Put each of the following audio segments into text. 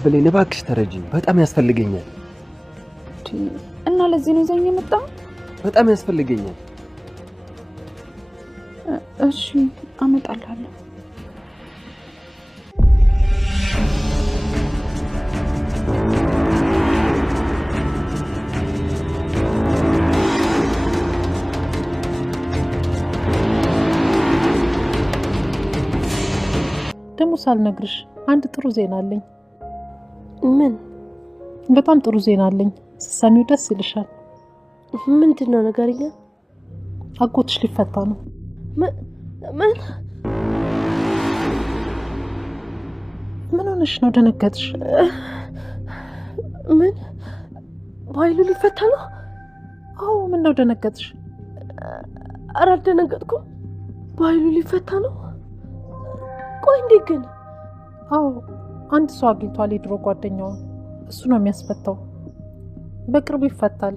ብሌን እባክሽ ተረጂኝ፣ በጣም ያስፈልገኛል። እና ለዚህ ነው ይዘኝ የመጣው? በጣም ያስፈልገኛል። እሺ አመጣልሃለሁ። ደግሞ ሳልነግርሽ አንድ ጥሩ ዜና አለኝ። ምን? በጣም ጥሩ ዜና አለኝ። ስትሰሚው ደስ ይልሻል። ምንድነው? ንገሪኝ። አጎትሽ ሊፈታ ነው። ምን ሆነሽ ነው? ደነገጥሽ? ምን? በኃይሉ ሊፈታ ነው? አዎ። ምን ነው ደነገጥሽ? ኧረ አልደነገጥኩም። በኃይሉ ሊፈታ ነው? ቆይ እንዴት ግን? አዎ አንድ ሰው አግኝቷል፣ የድሮ ጓደኛውን። እሱ ነው የሚያስፈታው። በቅርቡ ይፈታል።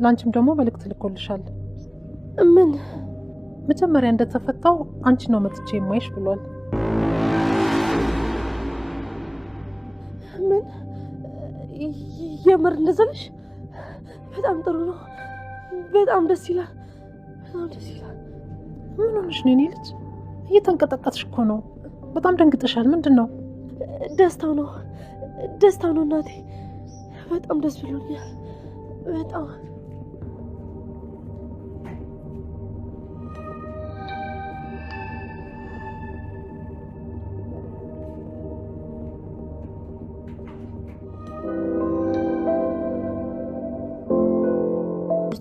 ላንቺም ደግሞ መልእክት ልኮልሻል። ምን? መጀመሪያ እንደተፈታው አንቺ ነው መጥቼ የማይሽ ብሏል። ምን? የምር እንደዘለሽ? በጣም ጥሩ ነው። በጣም ደስ ይላል። በጣም ደስ ይላል። ምን ሆነሽ ነው የኔ ልጅ? እየተንቀጠቀጥሽ እኮ ነው። በጣም ደንግጠሻል። ምንድን ነው? ደስታው ነው፣ ደስታው ነው እናቴ። በጣም ደስ ብሎኛል። በጣም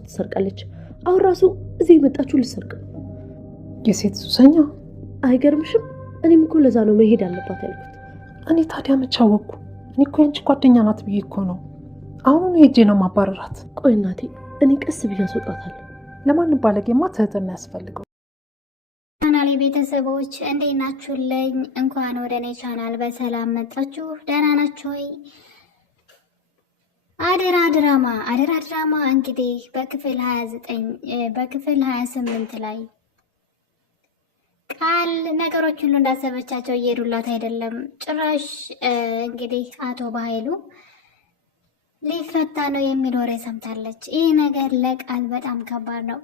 ትሰርቃለች። አሁን ራሱ እዚህ የመጣችሁ ልሰርቅ። የሴት ሱሰኛ? አይገርምሽም? እኔም እኮ ለዛ ነው መሄድ አለባት ያልኩት። እኔ ታዲያ መቼ አወቅኩ? እኔ እኮ ያንቺ ጓደኛ ናት ብዬ እኮ ነው። አሁኑኑ ሄጄ ነው ማባረራት። ቆይ እናቴ፣ እኔ ቀስ ብዬ አስወጣታለሁ። ለማንም ባለጌማ ትህትና ያስፈልገው። ቻናሌ ቤተሰቦች እንዴት ናችሁልኝ? እንኳን ወደ እኔ ቻናል በሰላም መጣችሁ። ደህና ናችሁ ወይ? አደራ ድራማ እንግዲህ በክፍል 28 ላይ ቃል ነገሮች ሁሉ እንዳሰበቻቸው እየሄዱላት አይደለም። ጭራሽ እንግዲህ አቶ በኃይሉ ሊፈታ ነው የሚል ወሬ ሰምታለች። ይህ ነገር ለቃል በጣም ከባድ ነው።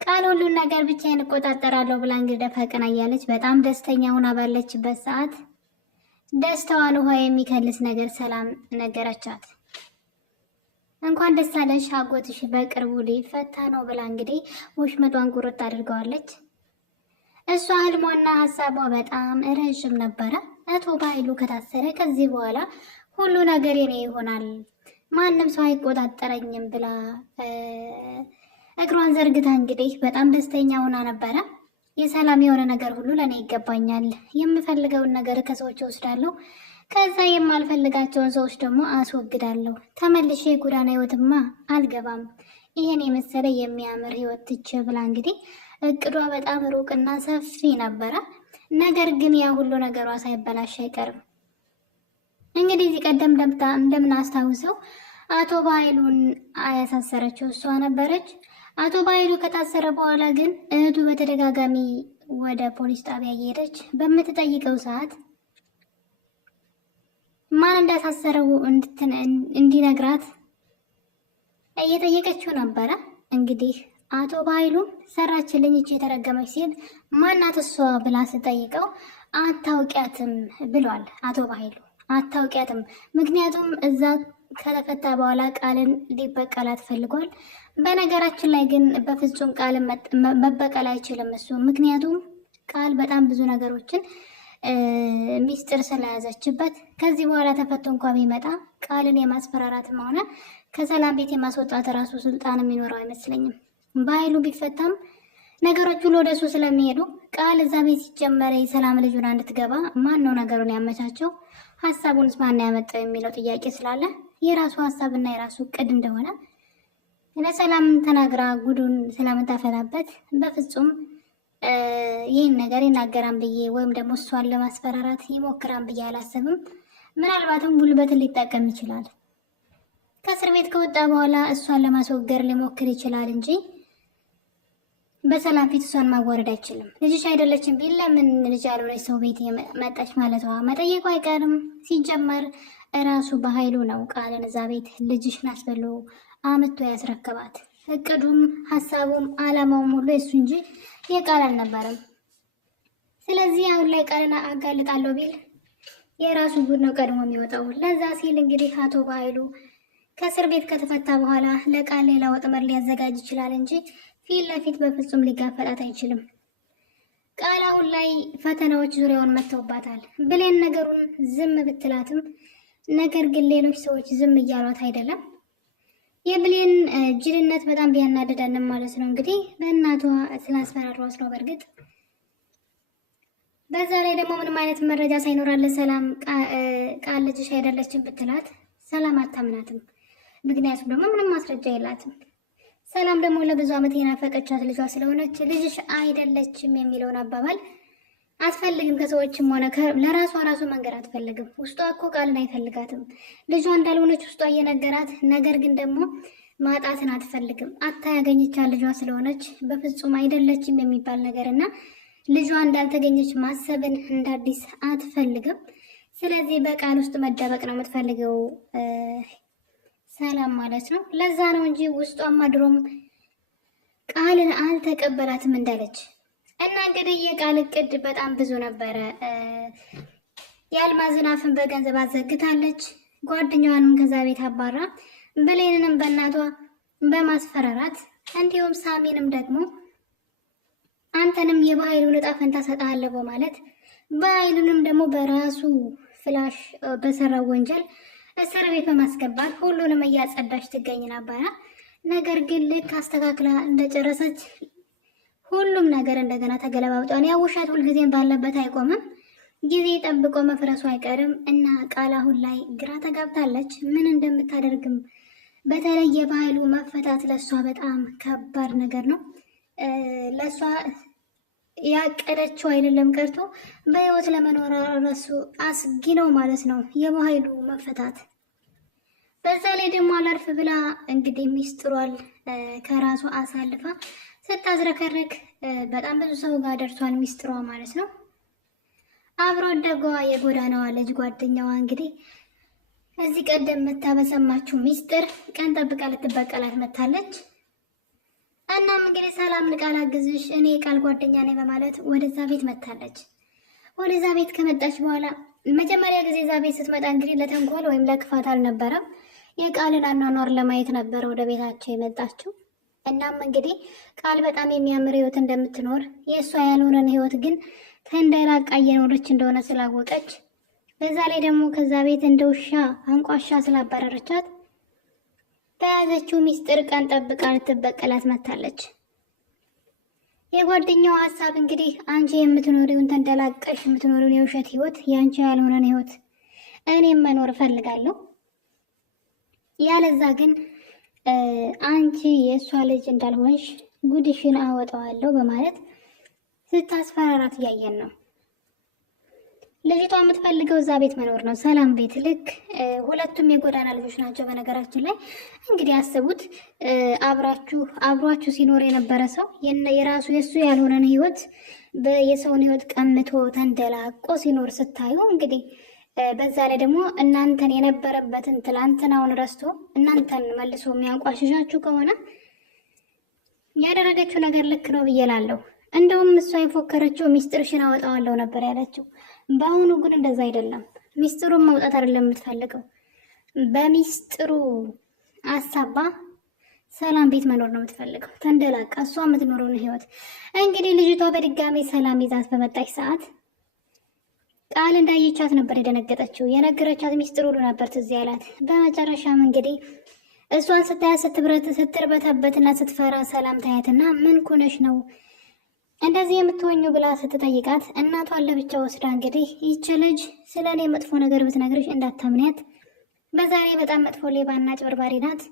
ቃል ሁሉን ነገር ብቻዬን እቆጣጠራለሁ ብላ እንግዲህ ደፋ ቀና እያለች በጣም ደስተኛ ሆና ባለችበት ሰዓት ደስታዋን ውሃ የሚከልስ ነገር ሰላም ነገረቻት። እንኳን ደስ አለሽ አጎትሽ በቅርቡ ሊፈታ ነው ብላ እንግዲህ ወሽመጧን ቁርጥ አድርገዋለች። እሷ ህልሟና ሀሳቧ በጣም ረዥም ነበረ። አቶ በኃይሉ ከታሰረ ከዚህ በኋላ ሁሉ ነገር የኔ ይሆናል፣ ማንም ሰው አይቆጣጠረኝም ብላ እግሯን ዘርግታ እንግዲህ በጣም ደስተኛ ሆና ነበረ። የሰላም የሆነ ነገር ሁሉ ለእኔ ይገባኛል፣ የምፈልገውን ነገር ከሰዎች ወስዳለሁ፣ ከዛ የማልፈልጋቸውን ሰዎች ደግሞ አስወግዳለሁ፣ ተመልሼ የጎዳና ህይወትማ አልገባም፣ ይሄን የመሰለ የሚያምር ህይወት ትቼ ብላ እንግዲህ እቅዷ በጣም ሩቅና ሰፊ ነበረ። ነገር ግን ያ ሁሉ ነገሯ ሳይበላሽ አይቀርም። እንግዲህ እዚህ ቀደም እንደምናስታውሰው አቶ በኃይሉን ያሳሰረችው እሷ ነበረች። አቶ በኃይሉ ከታሰረ በኋላ ግን እህቱ በተደጋጋሚ ወደ ፖሊስ ጣቢያ እየሄደች በምትጠይቀው ሰዓት ማን እንዳሳሰረው እንዲነግራት እየጠየቀችው ነበረ። እንግዲህ አቶ በኃይሉ ሰራችልኝ እቺ የተረገመች ሲል ማናት እሷ ብላ ስጠይቀው አታውቂያትም ብሏል። አቶ በኃይሉ አታውቂያትም፣ ምክንያቱም እዛ ከተፈታ በኋላ ቃልን ሊበቀላት ፈልጓል። በነገራችን ላይ ግን በፍጹም ቃልን መበቀል አይችልም እሱ፣ ምክንያቱም ቃል በጣም ብዙ ነገሮችን ሚስጥር ስለያዘችበት ከዚህ በኋላ ተፈቶ እንኳ ቢመጣ ቃልን የማስፈራራትም ሆነ ከሰላም ቤት የማስወጣት ራሱ ስልጣን የሚኖረው አይመስለኝም። በኃይሉ ቢፈታም ነገሮች ሁሉ ወደሱ ስለሚሄዱ ቃል እዛ ቤት ሲጀመረ የሰላም ልጁን እንድትገባ ማን ነው ነገሩን ያመቻቸው? ሀሳቡንስ ማን ያመጣው የሚለው ጥያቄ ስላለ የራሱ ሀሳብና የራሱ እቅድ እንደሆነ ለሰላም ተናግራ ጉዱን ስለምታፈላበት በፍጹም ይህን ነገር ይናገራን ብዬ ወይም ደግሞ እሷን ለማስፈራራት ይሞክራን ብዬ አላስብም። ምናልባትም ጉልበትን ሊጠቀም ይችላል። ከእስር ቤት ከወጣ በኋላ እሷን ለማስወገድ ሊሞክር ይችላል እንጂ በሰላም ፊት እሷን ማዋረድ አይችልም። ልጅሽ አይደለችም ቢል ለምን ልጅ ያልሆነች ሰው ቤት መጣች ማለቷ መጠየቁ አይቀርም። ሲጀመር እራሱ በኃይሉ ነው ቃልን እዛ ቤት ልጅሽ ናት ብሎ አምጥቶ ያስረከባት። እቅዱም ሀሳቡም አላማውም ሁሉ የሱ እንጂ የቃል አልነበረም። ስለዚህ አሁን ላይ ቃልን አጋልጣለሁ ቢል የራሱ ጉድ ነው ቀድሞ የሚወጣው። ለዛ ሲል እንግዲህ አቶ በኃይሉ ከእስር ቤት ከተፈታ በኋላ ለቃል ሌላ ወጥመድ ሊያዘጋጅ ይችላል እንጂ ፊት ለፊት በፍጹም ሊጋፈጣት አይችልም። ቃል አሁን ላይ ፈተናዎች ዙሪያውን መጥተውባታል። ብሌን ነገሩን ዝም ብትላትም ነገር ግን ሌሎች ሰዎች ዝም እያሏት አይደለም። የብሌን ጅልነት በጣም ቢያናደዳንም ማለት ነው። እንግዲህ በእናቷ ስላስፈራሯት ነው። በእርግጥ በዛ ላይ ደግሞ ምንም አይነት መረጃ ሳይኖራለ ሰላም ቃል ልጅሽ አይደለችም ብትላት ሰላም አታምናትም። ምክንያቱም ደግሞ ምንም ማስረጃ የላትም። ሰላም ደግሞ ለብዙ ዓመት የናፈቀቻት ልጇ ስለሆነች ልጅሽ አይደለችም የሚለውን አባባል አትፈልግም። ከሰዎችም ሆነ ለራሷ ራሱ መንገር አትፈልግም። ውስጧ እኮ ቃልን አይፈልጋትም። ልጇ እንዳልሆነች ውስጧ እየነገራት፣ ነገር ግን ደግሞ ማጣትን አትፈልግም። ያገኘቻት ልጇ ስለሆነች በፍጹም አይደለችም የሚባል ነገር እና ልጇ እንዳልተገኘች ማሰብን እንደ አዲስ አትፈልግም። ስለዚህ በቃል ውስጥ መደበቅ ነው የምትፈልገው ሰላም ማለት ነው። ለዛ ነው እንጂ ውስጧማ ድሮም ቃልን አልተቀበላትም እንዳለች እና እንግዲህ የቃል እቅድ በጣም ብዙ ነበረ። የአልማዝን አፍን በገንዘብ አዘግታለች። ጓደኛዋንም ከዛ ቤት አባራ፣ ብሌንንም በእናቷ በማስፈራራት እንዲሁም ሳሚንም ደግሞ አንተንም የበኃይሉን ዕጣ ፈንታ ሰጥሃለሁ በማለት በኃይሉንም ደግሞ በራሱ ፍላሽ በሰራው ወንጀል እስር ቤት በማስገባት ሁሉንም እያጸዳች ትገኝ ነበረ። ነገር ግን ልክ አስተካክላ እንደጨረሰች ሁሉም ነገር እንደገና ተገለባብጧል። ያው ውሸት ሁልጊዜም ባለበት አይቆምም፣ ጊዜ ጠብቆ መፍረሱ አይቀርም እና ቃል አሁን ላይ ግራ ተጋብታለች። ምን እንደምታደርግም በተለይ የበኃይሉ መፈታት ለእሷ በጣም ከባድ ነገር ነው። ለእሷ ያቀደችው አይደለም ቀርቶ በህይወት ለመኖር ራሱ አስጊ ነው ማለት ነው የበኃይሉ መፈታት። በዛ ላይ ደግሞ አላርፍ ብላ እንግዲህ ሚስጥሯል ከራሷ አሳልፋ ስታዝረከረክ በጣም ብዙ ሰው ጋር ደርሷል ሚስጥሯ ማለት ነው። አብሮ አደጓ የጎዳናዋ ልጅ ጓደኛዋ እንግዲህ እዚህ ቀደም መታ በሰማችው ሚስጥር ቀን ጠብቃ ልትበቀላት መታለች። እናም እንግዲህ ሰላም ቃል አግዝሽ እኔ ቃል ጓደኛ ነኝ በማለት ወደዛ ቤት መታለች። ወደዛ ቤት ከመጣች በኋላ መጀመሪያ ጊዜ እዛ ቤት ስትመጣ እንግዲህ ለተንኮል ወይም ለክፋት አልነበረም፣ የቃልን አኗኗር ለማየት ነበረ ወደ ቤታቸው የመጣችው። እናም እንግዲህ ቃል በጣም የሚያምር ህይወት እንደምትኖር የእሷ ያልሆነን ህይወት ግን ተንደላቃ እየኖረች እንደሆነ ስላወቀች፣ በዛ ላይ ደግሞ ከዛ ቤት እንደ ውሻ አንቋሻ ስላባረረቻት በያዘችው ሚስጥር ቀን ጠብቃ ልትበቀላት መታለች። የጓደኛው ሀሳብ እንግዲህ አንቺ የምትኖሪውን ተንደላቀሽ የምትኖሪውን የውሸት ህይወት የአንቺ ያልሆነን ህይወት እኔም መኖር እፈልጋለሁ፣ ያለዛ ግን አንቺ የእሷ ልጅ እንዳልሆንሽ ጉድሽን አወጣዋለሁ በማለት ስታስፈራራት እያየን ነው። ልጅቷ የምትፈልገው እዛ ቤት መኖር ነው፣ ሰላም ቤት። ልክ ሁለቱም የጎዳና ልጆች ናቸው። በነገራችን ላይ እንግዲህ አስቡት፣ አብሯችሁ ሲኖር የነበረ ሰው የራሱ የእሱ ያልሆነን ህይወት የሰውን ህይወት ቀምቶ ተንደላቆ ሲኖር ስታዩ እንግዲህ በዛ ላይ ደግሞ እናንተን የነበረበትን ትላንትናውን ረስቶ እናንተን መልሶ የሚያንቋሽሻችሁ ከሆነ ያደረገችው ነገር ልክ ነው ብዬ እላለሁ። እንደውም እሷ የፎከረችው ሚስጥርሽን አወጣዋለሁ ነበር ያለችው። በአሁኑ ግን እንደዛ አይደለም። ሚስጥሩን መውጣት አይደለም የምትፈልገው፣ በሚስጥሩ አሳባ ሰላም ቤት መኖር ነው የምትፈልገው። ተንደላቃ እሷ የምትኖረውን ህይወት እንግዲህ ልጅቷ በድጋሚ ሰላም ይዛት በመጣች ሰዓት ቃል እንዳየቻት ነበር የደነገጠችው። የነገረቻት ሚስጥር ሁሉ ነበር ትዝ ያላት። በመጨረሻም እንግዲህ እሷን ስታያት ስትርበተበትና ስትፈራ ሰላም ታያትና ምን ኩነሽ ነው እንደዚህ የምትወኙ ብላ ስትጠይቃት እናቷን ለብቻ ወስዳ እንግዲህ ይች ልጅ ስለ እኔ መጥፎ ነገር ብትነግርሽ እንዳታምንያት፣ በዛሬ በጣም መጥፎ ሌባና ጭበርባሪ ናት፣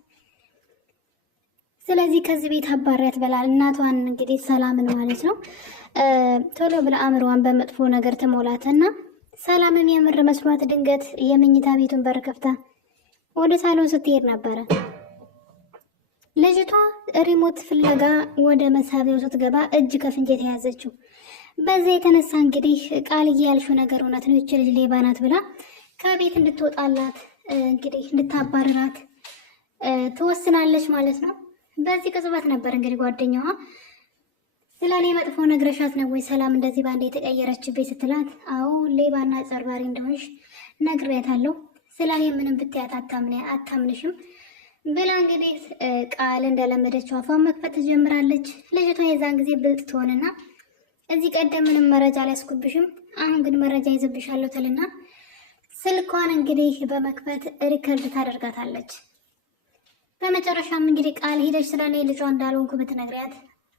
ስለዚህ ከዚህ ቤት አባሪያት በላል እናቷን እንግዲህ ሰላምን ማለት ነው። ቶሎ ብላ አእምሮዋን በመጥፎ ነገር ትሞላትና ሰላምም የምር መስሏት ድንገት የመኝታ ቤቱን በር ከፍታ ወደ ሳሎን ስትሄድ ነበረ። ልጅቷ ሪሞት ፍለጋ ወደ መሳቢያው ስትገባ እጅ ከፍንጅ የተያዘችው። በዚህ የተነሳ እንግዲህ ቃልዬ ያልሽው ነገር እውነት ነው፣ ይቺ ልጅ ሌባ ናት ብላ ከቤት እንድትወጣላት እንግዲህ እንድታባረራት ትወስናለች ማለት ነው። በዚህ ቅጽበት ነበር እንግዲህ ጓደኛዋ ስለ እኔ መጥፎ ነግረሻት ነው ወይ ሰላም እንደዚህ ባንዴ የተቀየረችብኝ ስትላት፣ አዎ ሌባና አጭበርባሪ እንደሆንሽ ነግሬያታለሁ፣ ስለ እኔ ምንም ብትያት አታምንሽም ብላ እንግዲህ ቃል እንደለመደችው አፏን መክፈት ትጀምራለች። ልጅቷ የዛን ጊዜ ብልጥ ትሆንና እዚህ ቀደም ምንም መረጃ አልያዝኩብሽም፣ አሁን ግን መረጃ ይዘብሻለሁ ትልና ስልኳን እንግዲህ በመክፈት ሪከርድ ታደርጋታለች። በመጨረሻም እንግዲህ ቃል ሂደሽ ስለ እኔ ልጇ እንዳልሆንኩ ብትነግሪያት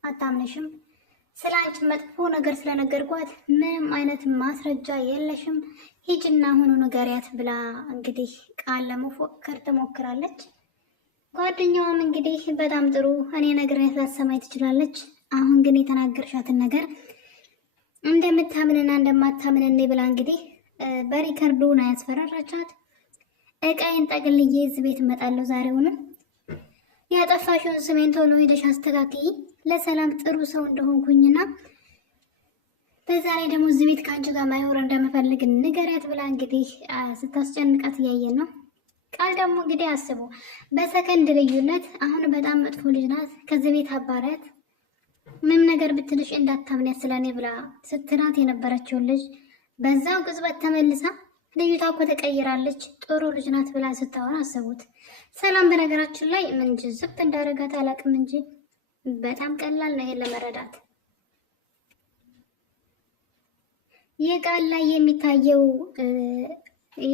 አታምንሽም፣ ስለ አንቺ መጥፎ ነገር ስለነገርኳት ምንም አይነት ማስረጃ የለሽም፣ ሂጅና አሁኑ ንገሪያት ብላ እንግዲህ ቃል ለመፎከር ትሞክራለች። ጓደኛዋም እንግዲህ በጣም ጥሩ እኔ ነግሬያት ላትሰማኝ ትችላለች፣ አሁን ግን የተናገርሻትን ነገር እንደምታምንና እንደማታምን እኔ ብላ እንግዲህ በሪከርዱ ነው ያስፈራራቻት። እቃዬን ጠቅልዬ እዚህ ቤት እመጣለሁ ዛሬውኑ፣ ያጠፋሽውን ስሜን ቶሎ ሄደሽ አስተካክይ፣ ለሰላም ጥሩ ሰው እንደሆንኩኝና በዛ ላይ ደግሞ እዚህ ቤት ከአንቺ ጋር ማይሆር እንደምፈልግ ንገሪያት ብላ እንግዲህ ስታስጨንቃት እያየን ነው። ቃል ደግሞ እንግዲህ አስቡ፣ በሰከንድ ልዩነት አሁን በጣም መጥፎ ልጅ ናት፣ ከዚህ ቤት አባሪያት፣ ምንም ነገር ብትልሽ እንዳታምንያት ስለኔ ብላ ስትናት የነበረችውን ልጅ በዛው ቅጽበት ተመልሳ ልጅቷ እኮ ተቀይራለች፣ ጥሩ ልጅ ናት ብላ ስታወራ አሰቡት። ሰላም በነገራችን ላይ ምን ዝብ እንዳደረጋት አላውቅም እንጂ በጣም ቀላል ነው ይሄን ለመረዳት። የቃል ላይ የሚታየው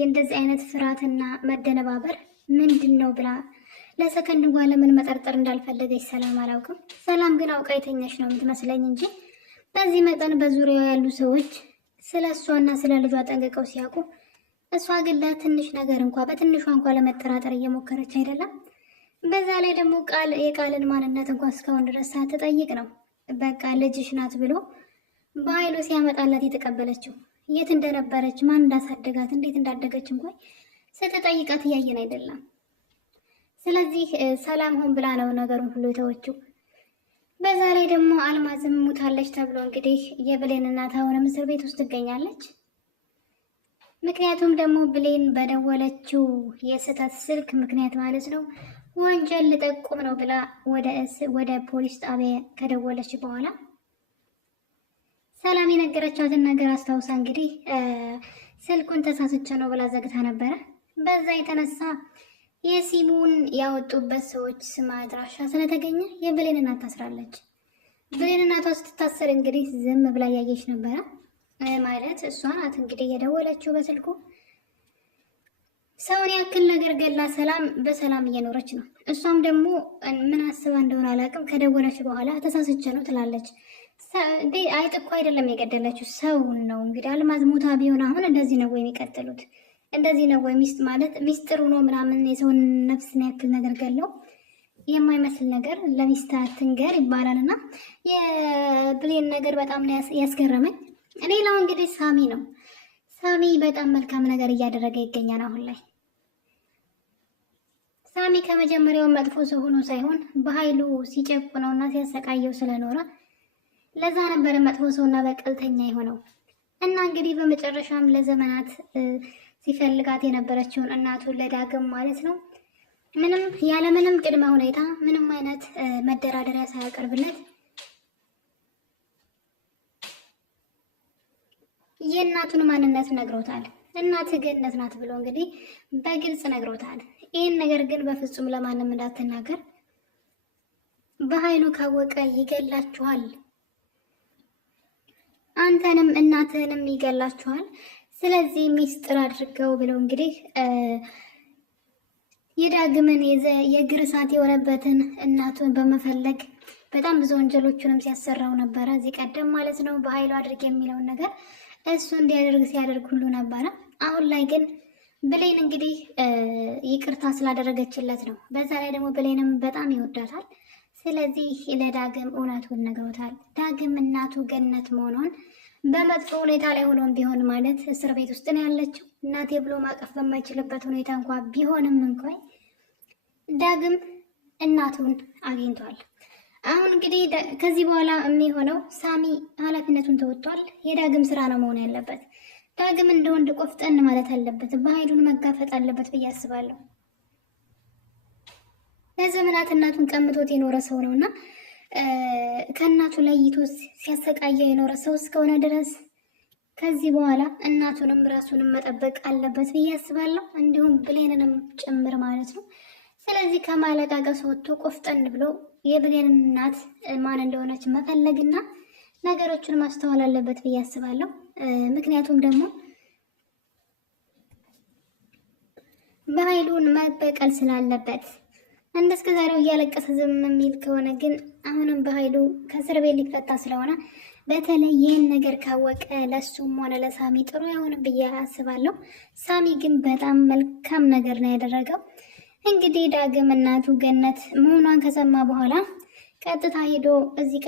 እንደዚህ አይነት ፍርሃትና መደነባበር ምንድን ነው ብላ ለሰከንድ እንኳን ለምን መጠርጠር እንዳልፈለገች ሰላም አላውቅም። ሰላም ግን አውቃ የተኛች ነው የምትመስለኝ እንጂ በዚህ መጠን በዙሪያው ያሉ ሰዎች ስለ እሷና ስለ ልጇ ጠንቅቀው ሲያውቁ፣ እሷ ግን ለትንሽ ነገር እንኳ በትንሿ እንኳ ለመጠራጠር እየሞከረች አይደለም። በዛ ላይ ደግሞ የቃልን ማንነት እንኳ እስካሁን ድረስ ሳትጠይቅ ነው በቃ ልጅሽ ናት ብሎ በኃይሉ ሲያመጣላት የተቀበለችው። የት እንደነበረች ማን እንዳሳደጋት እንዴት እንዳደገች እንኳን ስትጠይቃት እያየን አይደለም። ስለዚህ ሰላም ሆን ብላ ነው ነገሩን ሁሉ የተወችው። በዛ ላይ ደግሞ አልማዝም ሙታለች ተብሎ እንግዲህ የብሌን እናት አሁንም እስር ቤት ውስጥ ትገኛለች። ምክንያቱም ደግሞ ብሌን በደወለችው የስህተት ስልክ ምክንያት ማለት ነው ወንጀል ልጠቁም ነው ብላ ወደ ፖሊስ ጣቢያ ከደወለች በኋላ ሰላም የነገረቻትን ነገር አስታውሳ እንግዲህ ስልኩን ተሳስቼ ነው ብላ ዘግታ ነበረ። በዛ የተነሳ የሲሙን ያወጡበት ሰዎች ስም አድራሻ ስለተገኘ የብሌን እናት ታስራለች። ብሌን እናቷ ስትታሰር እንግዲህ ዝም ብላ እያየች ነበረ። ማለት እሷ ናት እንግዲህ የደወለችው በስልኩ። ሰውን ያክል ነገር ገላ ሰላም በሰላም እየኖረች ነው። እሷም ደግሞ ምን አስባ እንደሆነ አላውቅም ከደወለች በኋላ ተሳስቼ ነው ትላለች። አይጥ እኮ አይደለም የገደለችው ሰውን ነው። እንግዲህ አልማዝ ሞታ ቢሆን አሁን እንደዚህ ነው ወይ የሚቀጥሉት? እንደዚህ ነው ወይ ሚስት ማለት ሚስጥሩ ነው ምናምን የሰውን ነፍስን ያክል ነገር ገለው የማይመስል ነገር ለሚስት አትንገር ይባላል። እና የብሌን ነገር በጣም ያስገረመኝ። ሌላው እንግዲህ ሳሚ ነው። ሳሚ በጣም መልካም ነገር እያደረገ ይገኛል አሁን ላይ። ሳሚ ከመጀመሪያው መጥፎ ሰው ሆኖ ሳይሆን በኃይሉ ሲጨቁነውና ሲያሰቃየው ስለኖረ ለዛ ነበረ መጥፎ ሰውና በቀልተኛ የሆነው። እና እንግዲህ በመጨረሻም ለዘመናት ሲፈልጋት የነበረችውን እናቱን ለዳግም ማለት ነው ያለምንም ቅድመ ሁኔታ ምንም አይነት መደራደሪያ ሳያቀርብለት የእናቱን ማንነት ነግሮታል። እናት ገነት ናት ብሎ እንግዲህ በግልጽ ነግሮታል። ይህን ነገር ግን በፍጹም ለማንም እንዳትናገር፣ በኃይሉ ካወቀ ይገላችኋል፣ አንተንም እናትህንም ይገላችኋል። ስለዚህ ሚስጥር አድርገው ብለው እንግዲህ የዳግምን የእግር እሳት የሆነበትን እናቱን በመፈለግ በጣም ብዙ ወንጀሎቹንም ሲያሰራው ነበረ። እዚህ ቀደም ማለት ነው በኃይሉ አድርግ የሚለውን ነገር እሱ እንዲያደርግ ሲያደርግ ሁሉ ነበረ። አሁን ላይ ግን ብሌን እንግዲህ ይቅርታ ስላደረገችለት ነው። በዛ ላይ ደግሞ ብሌንም በጣም ይወዳታል። ስለዚህ ለዳግም እውነቱን ነግሮታል። ዳግም እናቱ ገነት መሆኗን በመጥፎ ሁኔታ ላይ ሆኖም ቢሆን ማለት እስር ቤት ውስጥ ነው ያለችው። እናቴ ብሎ ማቀፍ በማይችልበት ሁኔታ እንኳ ቢሆንም እንኳን ዳግም እናቱን አግኝቷል። አሁን እንግዲህ ከዚህ በኋላ የሚሆነው ሳሚ ኃላፊነቱን ተወጥቷል። የዳግም ስራ ነው መሆን ያለበት። ዳግም እንደ ወንድ ቆፍጠን ማለት አለበት፣ በኃይሉን መጋፈጥ አለበት ብዬ አስባለሁ። ለዘመናት እናቱን ቀምቶት የኖረ ሰው ነው እና ከእናቱ ለይቶ ሲያሰቃየው የኖረ ሰው እስከሆነ ድረስ ከዚህ በኋላ እናቱንም ራሱንም መጠበቅ አለበት ብዬ አስባለሁ። እንዲሁም ብሌንንም ጭምር ማለት ነው። ስለዚህ ከማለቃቀስ ወጥቶ ቆፍጠን ብሎ የብሌን እናት ማን እንደሆነች መፈለግና ነገሮችን ማስተዋል አለበት ብዬ አስባለሁ። ምክንያቱም ደግሞ በኃይሉን መበቀል ስላለበት እንደ እስከ ዛሬው እያለቀሰ ዝም የሚል ከሆነ ግን አሁንም በኃይሉ ከእስር ቤት ሊፈታ ስለሆነ በተለይ ይህን ነገር ካወቀ ለሱም ሆነ ለሳሚ ጥሩ አይሆንም ብዬ አስባለሁ። ሳሚ ግን በጣም መልካም ነገር ነው ያደረገው። እንግዲህ ዳግም እናቱ ገነት መሆኗን ከሰማ በኋላ ቀጥታ ሄዶ እዚህ